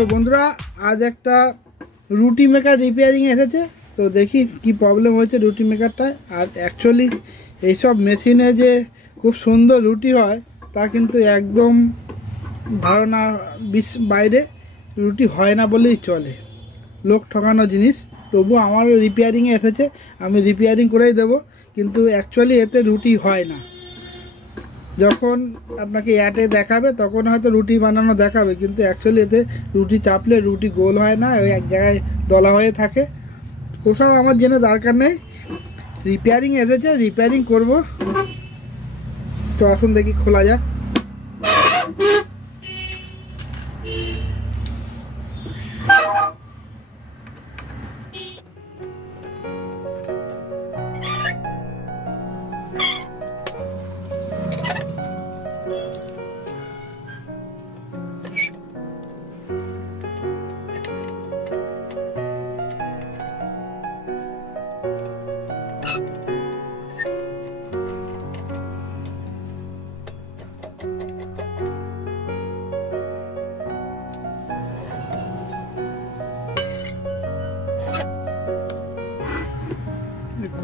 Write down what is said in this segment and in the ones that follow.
তো বন্ধুরা আজ একটা রুটি মেকার রিপেয়ারিং এসেছে। তো দেখি কি প্রবলেম হয়েছে রুটি মেকারটা। আর অ্যাকচুয়ালি এইসব মেশিনে যে খুব সুন্দর রুটি হয় তা কিন্তু একদম ধারণা বাইরে। রুটি হয় না বলেই চলে, লোক ঠকানো জিনিস। তবু আমারও রিপেয়ারিংয়ে এসেছে, আমি রিপেয়ারিং করেই দেবো। কিন্তু অ্যাকচুয়ালি এতে রুটি হয় না। যখন আপনাকে অ্যাডে দেখাবে তখন হয়তো রুটি বানানো দেখাবে, কিন্তু অ্যাকচুয়ালি এতে রুটি চাপলে রুটি গোল হয় না, ওই এক জায়গায় দলা হয়ে থাকে। ওসব আমার জেনে দরকার নেই। রিপেয়ারিং এসেছে, রিপেয়ারিং করব। তো আসুন দেখি খোলা যাক।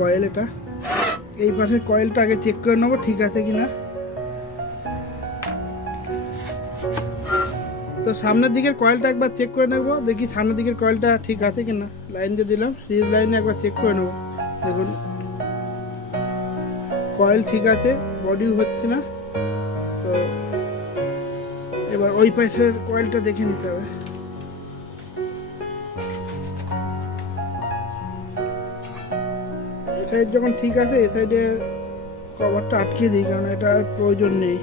কয়েল, এটা এই পাশে কয়েলটা আগে চেক করে নেবো ঠিক আছে কিনা। তো সামনের দিকের কয়েলটা একবার চেক করে নেবো, দেখি সামনের দিকের কয়েলটা ঠিক আছে কিনা। লাইন দিয়ে দিলাম, সিরিজ লাইনে একবার চেক করে নেবো। দেখুন কয়েল ঠিক আছে, বডিও হচ্ছে না। তো এবার ওই পাশের কয়েলটা দেখে নিতে হবে। এই সাইড যখন ঠিক আছে, এই সাইডে কভারটা আটকে দিই, কারণ এটা আর প্রয়োজন নেই।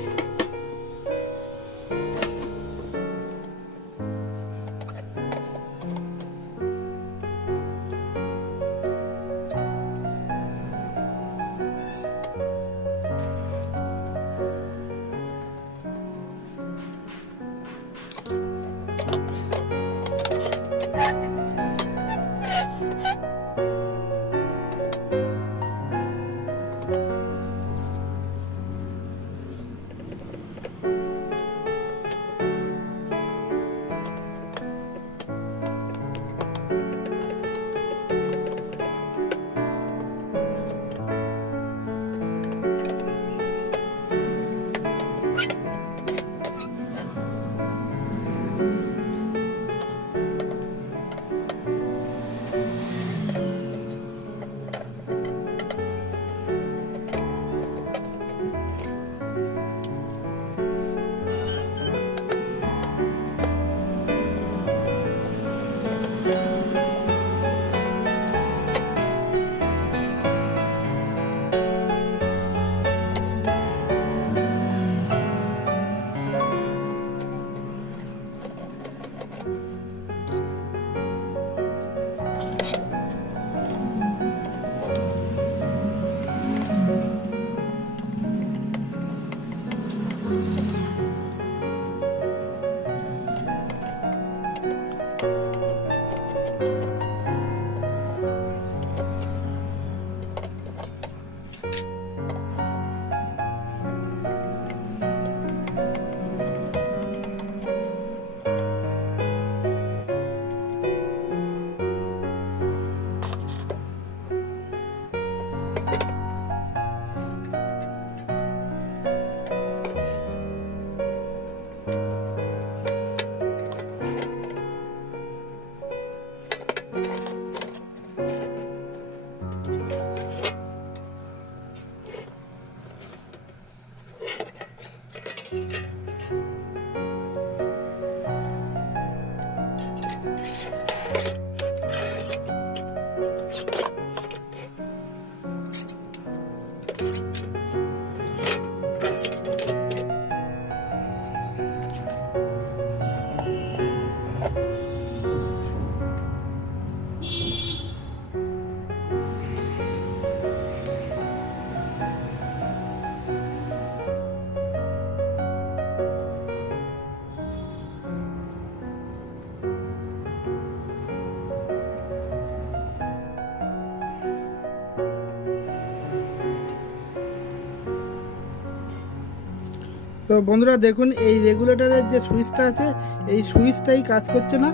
তো বন্ধুরা দেখুন, এই রেগুলেটরের যে সুইচটা আছে এই সুইচটাই কাজ করছে না,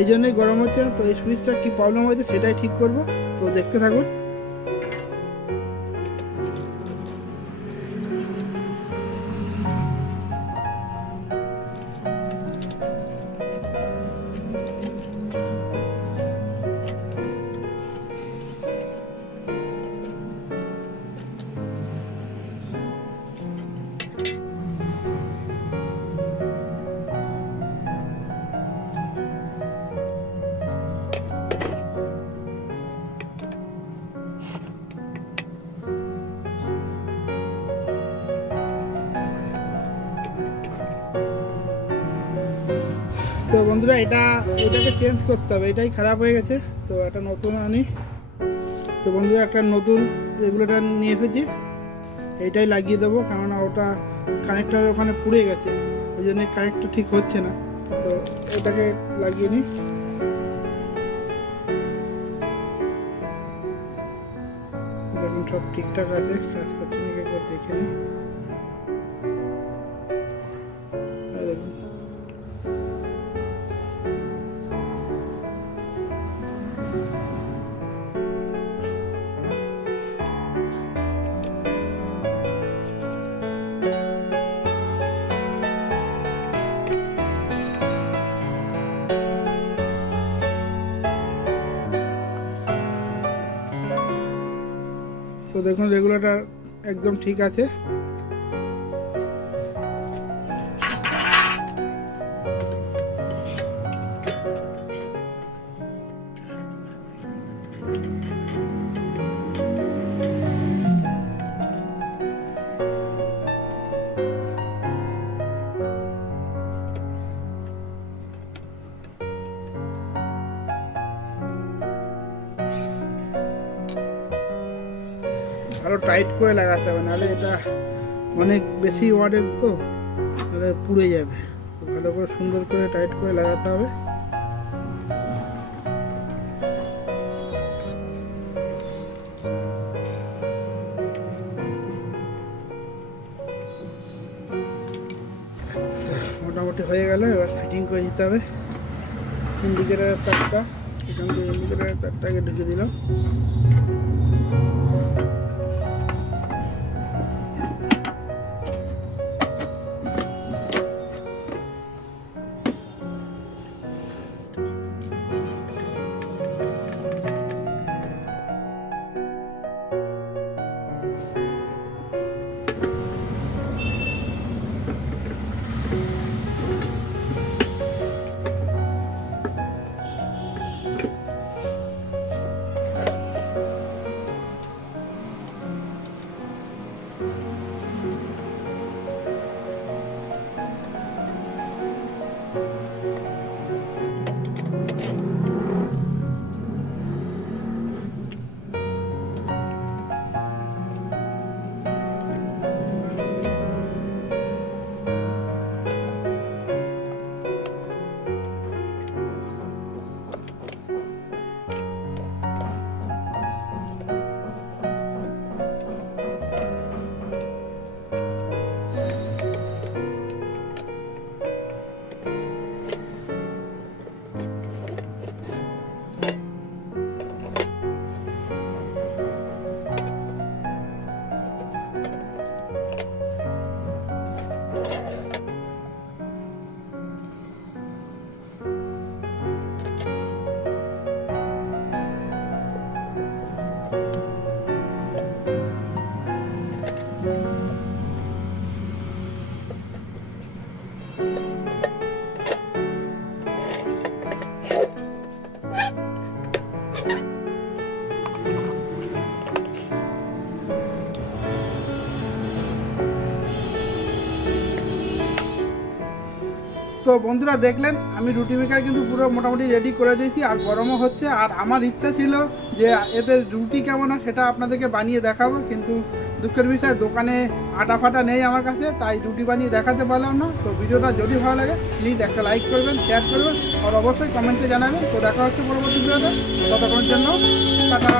এই জন্যই গরম হচ্ছে না। তো এই সুইচটা কি প্রবলেম হয়েছে সেটাই ঠিক করব, তো দেখতে থাকুন। তো বন্ধুরা এটাকে চেঞ্জ করতে হবে, এটাই খারাপ হয়ে গেছে, তো একটা নতুন আনি। তো বন্ধুরা একটা নতুন রেগুলেটর নিয়ে এসেছি, এইটাই লাগিয়ে দেবো, কেননা ওটা কানেক্টার ওখানে পুড়ে গেছে, ওই জন্য কানেক্টটা ঠিক হচ্ছে না। তো এটাকে লাগিয়ে নিই। দেখুন সব ঠিকঠাক আছে, কাজ করছে নাকি একবার দেখে নিই। দেখুন তো দেখুন রেগুলেটর একদম ঠিক আছে। আরো টাইট করে লাগাতে হবে, নাহলে এটা অনেক বেশি ওয়াটের, তো তাহলে পুড়ে যাবে। ভালো করে সুন্দর করে টাইট করে লাগাতে হবে। মোটামুটি হয়ে গেল, এবার ফিটিং করে দিতে হবে। ইন্ডিকেটারের তারটা এখান থেকে ইন্ডিকেটারের তারটাকে ঢুকে দিলাম। তো বন্ধুরা দেখলেন আমি রুটি মেকার কিন্তু পুরো মোটামুটি রেডি করে দিয়েছি, আর গরমও হচ্ছে। আর আমার ইচ্ছা ছিল যে এতে রুটি কেমন হয় সেটা আপনাদেরকে বানিয়ে দেখাবো, কিন্তু দুঃখের বিষয় দোকানে আটা ফাটা নেই আমার কাছে, তাই রুটি বানিয়ে দেখাতে পারলাম না। তো ভিডিওটা যদি ভালো লাগে প্লিজ একটা লাইক করবেন, শেয়ার করবেন, আর অবশ্যই কমেন্টে জানাবেন। তো দেখা হচ্ছে পরবর্তী ভিডিওতে, ততক্ষণের জন্য টাটা।